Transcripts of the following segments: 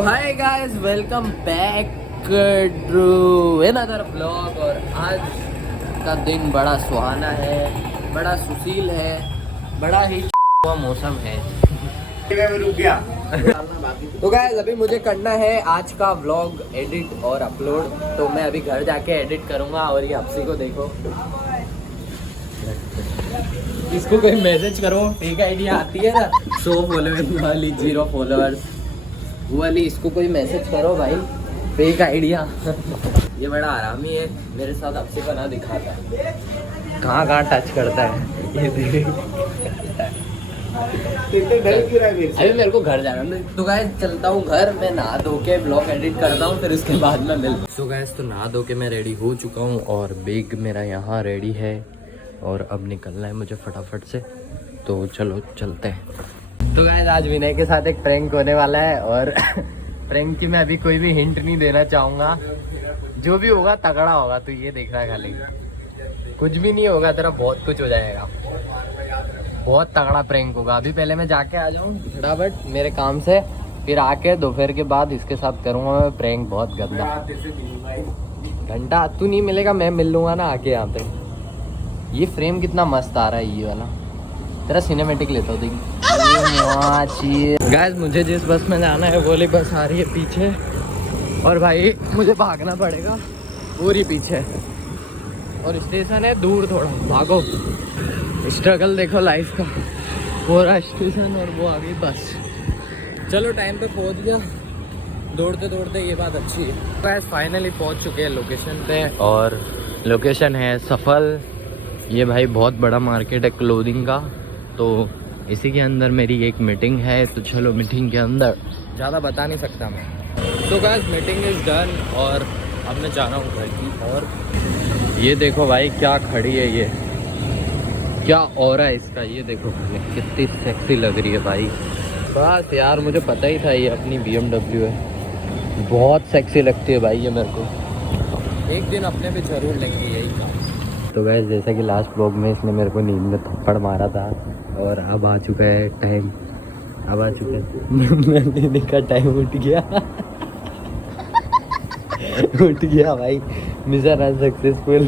तो hi guys, welcome back to another vlog. और आज का दिन बड़ा सुहाना है, बड़ा सुशील है, बड़ा ही हुआ मौसम है। रुक गया। तो गाइस अभी मुझे करना है आज का व्लॉग एडिट और अपलोड, तो मैं अभी घर जाके एडिट करूंगा। और ये हफ्सी को देखो, इसको कोई मैसेज करो, एक आइडिया आती है ना 100 फॉलोअर्स वाली, 0 फॉलोअर्स वाली, इसको कोई मैसेज करो भाई, फेक आइडिया। ये बड़ा आरामी है, मेरे साथ आपसे बना दिखाता है, कहाँ टच करता है ये देख। अभी मेरे को घर जाना है, तो गाइस चलता हूँ घर। मैं नहा धो के ब्लॉग एडिट करता हूँ, फिर उसके बाद में मिल। तो गाइस तो नहा धो के मैं रेडी हो चुका हूँ और बैग मेरा यहाँ रेडी है और अब निकलना है मुझे फटाफट से। तो चलो चलते हैं। तो गाइस आज विनय के साथ एक प्रैंक होने वाला है और प्रैंक की मैं अभी कोई भी हिंट नहीं देना चाहूँगा। जो भी होगा तगड़ा होगा, तो ये देख रहा है खाली। कुछ भी नहीं होगा तेरा, बहुत कुछ हो जाएगा, बहुत तगड़ा प्रैंक होगा। अभी पहले मैं जाके आ जाऊँ फटाफट मेरे काम से, फिर आके दोपहर के बाद इसके साथ करूँगा मैं प्रैंक बहुत गंदा। घंटा तू नहीं मिलेगा, मैं मिल लूँगा ना आके यहाँ पे। ये फ्रेम कितना मस्त आ रहा है, ये वाला तेरा सिनेमेटिक लेता हूँ। गाइस मुझे जिस बस में जाना है वो वाली बस आ रही है पीछे, और भाई मुझे भागना पड़ेगा पूरी पीछे, और स्टेशन है दूर थोड़ा, भागो। स्ट्रगल देखो लाइफ का, पूरा स्टेशन और वो आ गई बस। चलो टाइम पे पहुंच गया, दौड़ते दौड़ते, ये बात अच्छी है। गाइस फाइनली पहुंच चुके हैं लोकेशन पे, और लोकेशन है सफल। ये भाई बहुत बड़ा मार्केट है क्लोथिंग का, तो इसी के अंदर मेरी एक मीटिंग है। तो चलो मीटिंग के अंदर, ज़्यादा बता नहीं सकता मैं। तो गाइस मीटिंग इज़ डन और अब मैं जा रहा हूँ घर की। और ये देखो भाई क्या खड़ी है, ये क्या ऑरा है इसका, ये देखो कितनी सेक्सी लग रही है भाई। बस यार मुझे पता ही था ये अपनी BMW है, बहुत सेक्सी लगती है भाई ये मेरे को। एक दिन अपने पे जरूर लेंगे यही काम। तो गाइस जैसा कि लास्ट ब्लॉग में इसने मेरे को नींद में थप्पड़ मारा था, और अब आ चुका है टाइम, अब आ चुका है लेने का टाइम। उठ गया उठ गया भाई, मिशन अनसक्सेसफुल।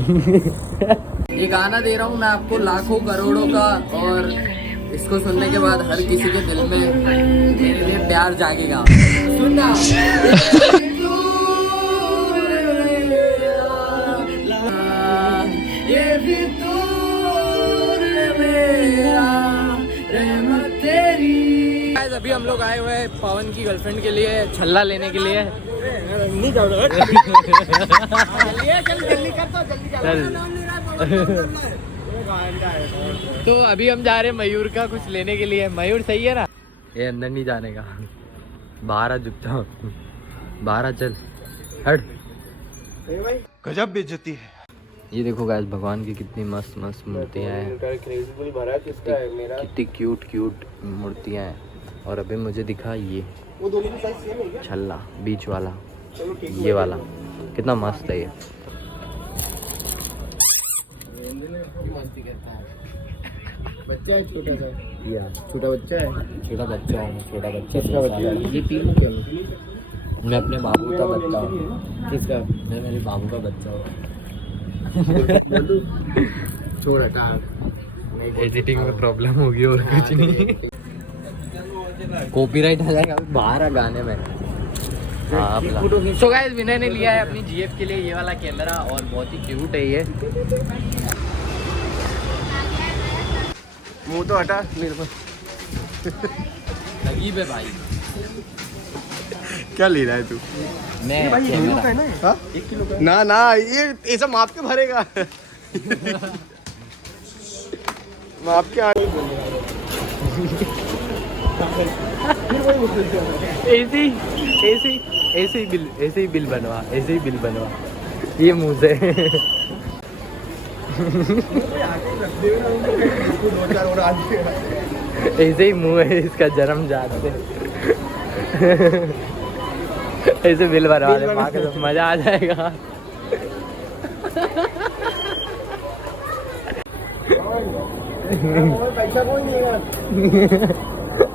ये गाना दे रहा हूँ मैं आपको लाखों करोड़ों का, और इसको सुनने के बाद हर किसी के दिल में मेरे लिए प्यार जागेगा। सुनना ये भी अभी हम लोग आए हुए हैं पवन की गर्लफ्रेंड के लिए छल्ला लेने के लिए। नहीं तो अभी हम जा रहे हैं मयूर का कुछ लेने के लिए। मयूर सही है ना? ये अंदर नहीं जाने का, बाहर झुक जाओ, बाहर चल, हट। गजब बेइज्जती है। ये देखो गाइस भगवान की कितनी मस्त मस्त मूर्तियाँ हैं, कितनी क्यूट क्यूट मूर्तियाँ हैं। और अभी मुझे दिखा ये छल्ला बीच वाला, ये वाला कितना मस्त है ये। बच्चा है छोटा सा, छोटा बच्चा है, छोटा बच्चा है, छोटा बच्चा। ये तीनों क्यों? मैं अपने बाबू का बच्चा हूँ। किसका? मैं मेरे बाबू का बच्चा हूँ। छोड़ हटा, एडिटिंग में प्रॉब्लम होगी और कुछ नहीं। कॉपीराइट आ जाएगा बाहर गाने में। सो गाइस विनय ने लिया है अपनी GF के लिए ये वाला कैमरा, और बहुत ही क्यूट है ये। मुंह तो हटा मेरे को। लगी बे भाई। क्या ले रहा है तू? मैं भाई 1 किलो का है ना? 1 किलो का ना ना, ये ऐसा माप के भरेगा। माप के ऐसे ही बिल बनवा, ऐसे ही बिल बनवा ये मुंह से। ऐसे ही मुंह है इसका, जन्म जात से। ऐसे बिल बनवा ले, मजा आ जाएगा।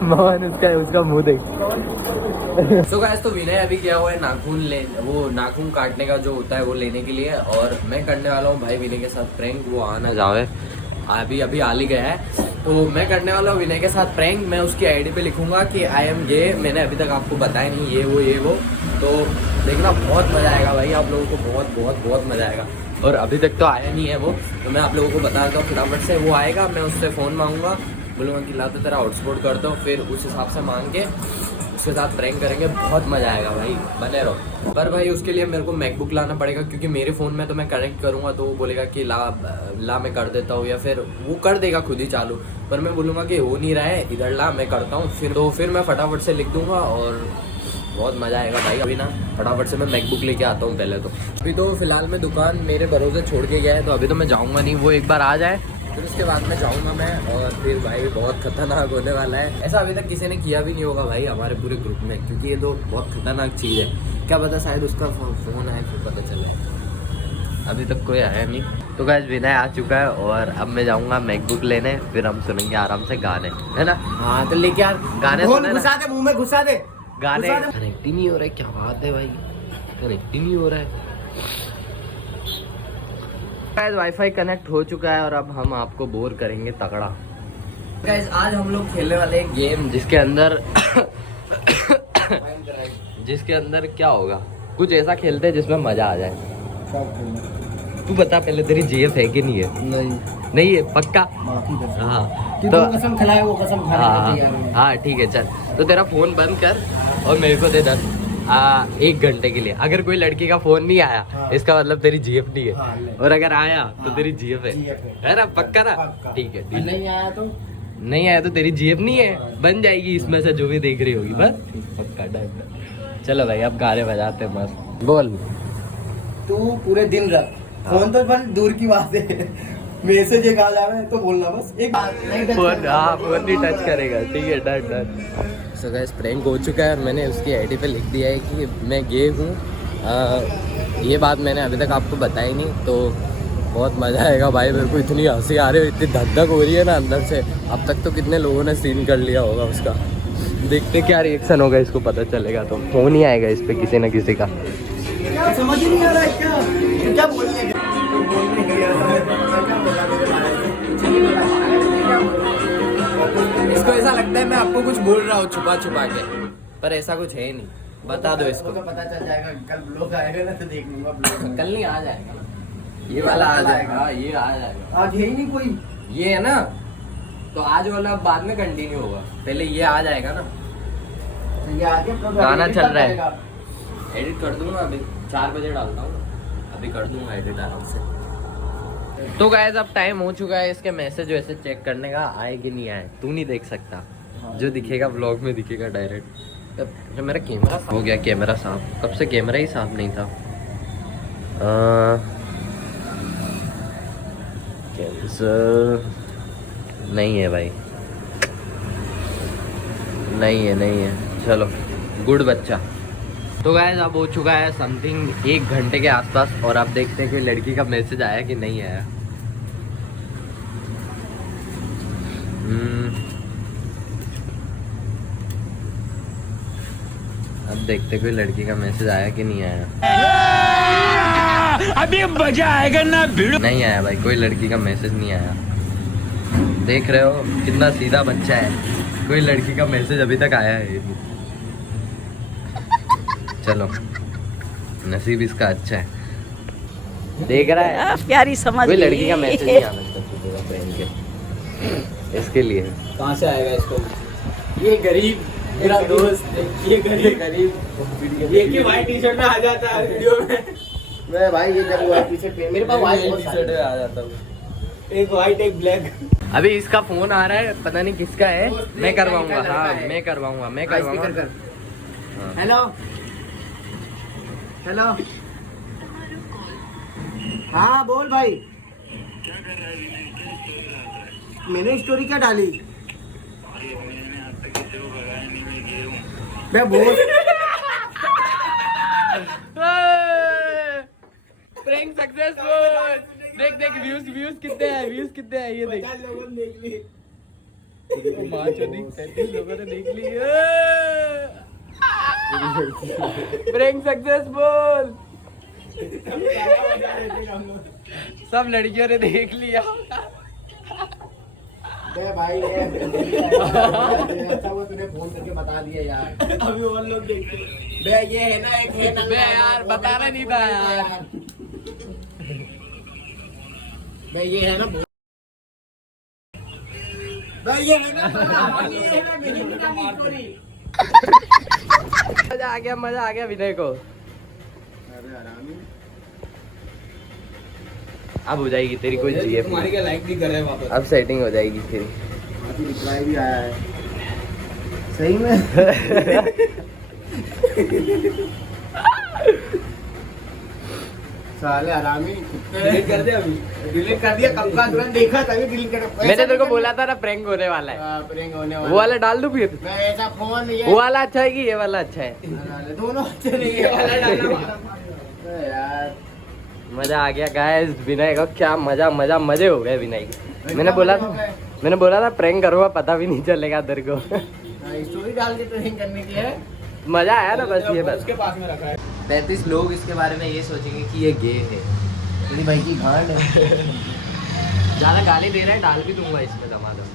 मोहन उसका मुंह देख। सो गाइस तो विनय अभी गया हुआ है वो नाखून काटने का जो होता है वो लेने के लिए, और मैं करने वाला हूँ भाई विनय के साथ प्रैंक। वो आना जावे अभी आ ही गया है, तो मैं करने वाला हूँ विनय के साथ प्रैंक। मैं उसकी आईडी पे लिखूंगा कि आई एम गे, मैंने अभी तक आपको बताया नहीं ये वो। तो देखना बहुत मजा आएगा भाई, आप लोगों को बहुत बहुत बहुत मजा आएगा। और अभी तक तो आया नहीं है वो, तो मैं आप लोगों को बता देता हूँ फटाफट से। वो आएगा, मैं उससे फ़ोन मांगूंगा, बोलूँगा कि ला तो तेरा हॉटस्पॉट कर दो, फिर उस हिसाब से मांग के उसके साथ प्रैंक करेंगे। बहुत मजा आएगा भाई, बने रहो। पर भाई उसके लिए मेरे को मैकबुक लाना पड़ेगा, क्योंकि मेरे फ़ोन में तो मैं कनेक्ट करूँगा तो वो बोलेगा कि ला मैं कर देता हूँ, या फिर वो कर देगा खुद ही चालू। पर मैं बोलूँगा कि हो नहीं रहा है, इधर ला मैं करता हूँ, फिर मैं फटाफट से लिख दूँगा और बहुत मज़ा आएगा भाई। अभी ना फटाफट से मैं मैकबुक लेके आता हूँ पहले तो। अभी तो फिलहाल मैं दुकान मेरे भरोसे छोड़ के गया है, तो अभी तो मैं जाऊँगा नहीं, वो एक बार आ जाए फिर उसके बाद में जाऊँगा मैं। और फिर भाई बहुत खतरनाक होने वाला है, ऐसा अभी तक किसी ने किया भी नहीं होगा भाई हमारे पूरे ग्रुप में, क्योंकि ये तो बहुत खतरनाक चीज़ है। क्या पता शायद उसका फ़ोन आए फिर पता चले, अभी तक कोई आया नहीं। तो गाइस विनय आ चुका है और अब मैं जाऊँगा मैकबुक लेने, फिर हम सुनेंगे आराम से गाने, है ना? हाँ तो लेके यार गाने घुसा दे मुंह में, घुसा दे गाने। कनेक्ट ही नहीं हो रहा है, क्या बात है भाई, कनेक्ट ही नहीं हो रहा है। गाइस वाईफाई कनेक्ट हो चुका है और अब हम आपको बोर करेंगे तगड़ा। गाइस आज हम लोग खेलने वाले एक गेम जिसके अंदर क्या होगा, कुछ ऐसा खेलते हैं जिसमें मजा आ जाए। तू बता पहले, तेरी जीएफ है कि नहीं है? नहीं है पक्का? हाँ तो कसम खिलाए, वो कसम खाने। हाँ ठीक है चल, तो तेरा फोन बंद कर और मेरे को दे 1 घंटे के लिए। अगर कोई लड़की का फोन नहीं आया, हाँ। इसका मतलब तेरी जीएफ नहीं है, और अगर आया तो तेरी जीएफ है ना? पक्का ना? ठीक है। नहीं आया तो तेरी जीएफ नहीं है, बन जाएगी इसमें से जो भी देख रही होगी, बस पक्का डन। चलो भाई अब गाने बजाते हैं मस्त। बोल तू पूरे दिन रख फोन, तो बस दूर की बात है, मैसेज एक आ जावे तो बोलना बस, एक फोन नहीं टच करेगा, ठीक है डन। सो गाइस प्रैंक हो चुका है, मैंने उसकी आईडी पे लिख दिया है कि मैं गे हूँ। ये बात मैंने अभी तक आपको बताई नहीं, तो बहुत मज़ा आएगा भाई। मेरे को इतनी हंसी आ रही है, इतनी धक धक हो रही है ना अंदर से। अब तक तो कितने लोगों ने सीन कर लिया होगा उसका, देखते क्या रिएक्शन होगा इसको पता चलेगा। तो फोन ही आएगा इस पर किसी न किसी का। समझ ही नहीं आ रहा है क्या बोलने इसको ऐसा लगता है मैं आपको कुछ बोल रहा हूँ छुपा के, पर ऐसा कुछ है नहीं। बता दो इसको, तो पता चल जाएगा। कल ब्लॉग आएगा ना तो देख लूंगा। कल नहीं आ जाएगा, ये वाला आ जाएगा, ये आ जाएगा। आज है ही नहीं कोई, ये है ना, तो आज वाला बाद में कंटिन्यू होगा, पहले ये आ जाएगा ना। ये आगे गाना चल रहा है, एडिट कर दूंगा अभी 4 बजे डालता हूँ, अभी कर दूंगा एडिट आराम से। तो गाइस अब टाइम हो चुका है इसके मैसेज वैसे चेक करने का, आए कि नहीं आए तू नहीं देख सकता, जो दिखेगा व्लॉग में दिखेगा डायरेक्ट। तो मेरा कैमरा हो गया, कैमरा साफ, कब से कैमरा ही साफ नहीं था। कैंसर नहीं है भाई, नहीं है। चलो गुड बच्चा। तो गाइस अब हो चुका है समथिंग 1 घंटे के आसपास, और आप देखते हैं कि लड़की का मैसेज आया कि नहीं आया। अब देखते कोई लड़की का मैसेज आया कि नहीं आया। अभी मजा आएगा ना भिड़ो। नहीं आया भाई, कोई लड़की का मैसेज नहीं आया। देख रहे हो कितना सीधा बच्चा है, कोई लड़की का मैसेज अभी तक आया है। चलो नसीब इसका अच्छा है, देख रहा है प्यारी समझ। कोई लड़की का मैसेज नहीं आना चाहिए फ्रेंड के, इसके लिए। कहाँ से आएगा इसको? ये गरीब मेरा दोस्त, ये गरीब ये कि व्हाइट टी शर्ट में आ जाता है वीडियो में। मैं भाई ये जब हुआ पीछे मेरे पास व्हाइट टी शर्ट आ जाता हूँ, एक व्हाइट एक ब्लैक। अभी इसका फोन आ रहा है, पता नहीं किसका है, मैं करवाऊंगा। हाँ मैं करवाऊंगा। हेलो हेलो, हाँ बोल भाई। मैंने स्टोरी क्या डाली? मैं बोल प्रैंक सक्सेसफुल। देख व्यूज कितने हैं, ये देख। 50 लोगों ने देख ली, 35 लोगों ने देख ली। Prank successful. सब लड़कियों ने देख लिया। भाई ये अच्छा वो तूने फोन करके बता दिया यार। अभी और लोग देखते बे ये है ना एक है ना बे यार बताना नहीं था यार। बे ये है ना बे ये है ना मजा आ गया विनय को। अब हो जाएगी तेरी कोई चाहिए तुम्हारी क्या लाइक भी कर रहे हैं वापस। अब सेटिंग हो जाएगी तेरी। रिप्लाई भी आया है सही में। साले हरामी डिलीट कर दे अभी। डिलीट कर दिया कब का तुरंत देखा तभी डिलीट कर। मैंने तेरे को बोला था ना प्रैंक होने वाला है। प्रैंक होने वाला। वो वाला डाल दूं फिर? मैं ऐसा फोन ये वो वाला अच्छा है कि ये वाला अच्छा है? दोनों अच्छे नहीं है वाला डालना यार। मजा आ गया गाइस। विनय का क्या मजा मजे हो गए विनय के। मैंने बोला था प्रैंक करूँगा पता भी नहीं चलेगा तेरे को। स्टोरी डाल के प्रैंक करने की है। मजा आया ना बस ये बस। उसके पास में रखा है। 35 लोग इसके बारे में ये सोचेंगे कि ये गे है। मेरी भाई की घाट है। ज्यादा गाली दे रहा है डाल भी दूंगा इसमें दमादम।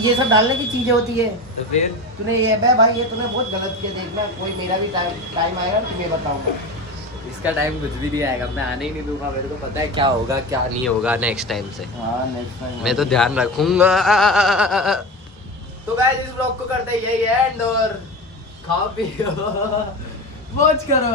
ये सब डालने की चीजें होती है। तो फिर तूने ये बे भाई ये तूने बहुत गलत किया। देखना कोई मेरा भी टाइम आएगा तुम्हें बताऊंगा। इसका टाइम कुछ भी नहीं आएगा। मैं आने ही नहीं दूंगा। मेरे को पता है क्या होगा क्या नहीं होगा नेक्स्ट टाइम से। हाँ नेक्स्ट टाइम मैं तो ध्यान रखूंगा। तो गाइस इस ब्लॉग को करते यही एंड और खाओ पियो मौज करो।